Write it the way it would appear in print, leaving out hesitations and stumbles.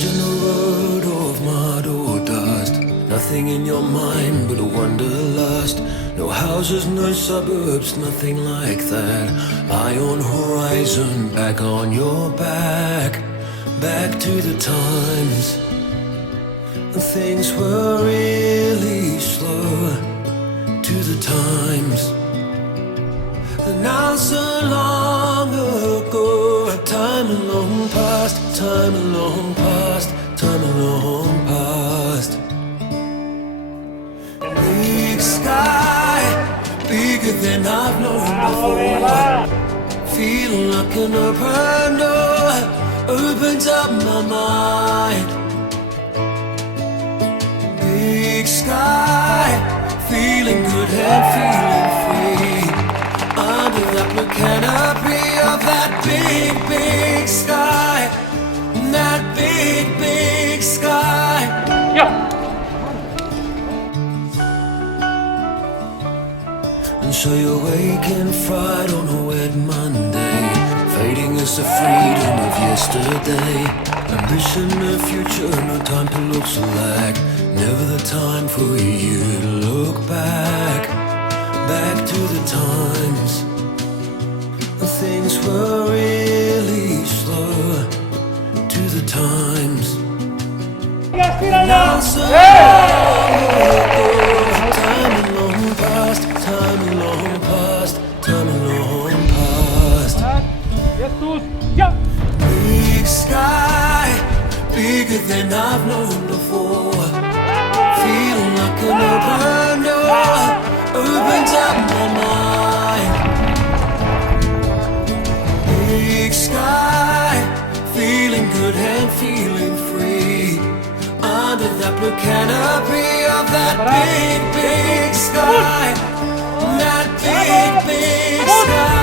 trudging a road of mud or dust. Nothing in your mind but a wanderlust. No houses, no suburbs, nothing like that. Eye on horizon, back on your back. Back to the times when things were really slow. To the times and now so long ago. Time long past, time long past, time long past. Big sky, bigger than I've known before. Feeling like an open door opens up my mind. Big sky, feeling good and feeling free. Under the canopy of that big, big sky. That big, big sky. Yeah. And so you wake in fright on a wet Monday. Fading is the freedom of yesterday. Ambition, the future, no time to look so slack. Never the time for you to look back. Back to the times when things were really slow. To the times now so long ago. Time long past, time long past, time long past. Big sky, bigger than I've known before. Feeling like an open door opens up my mind. Big sky, feeling good and feeling free. Under that blue canopy of that big, big sky. That big, big sky.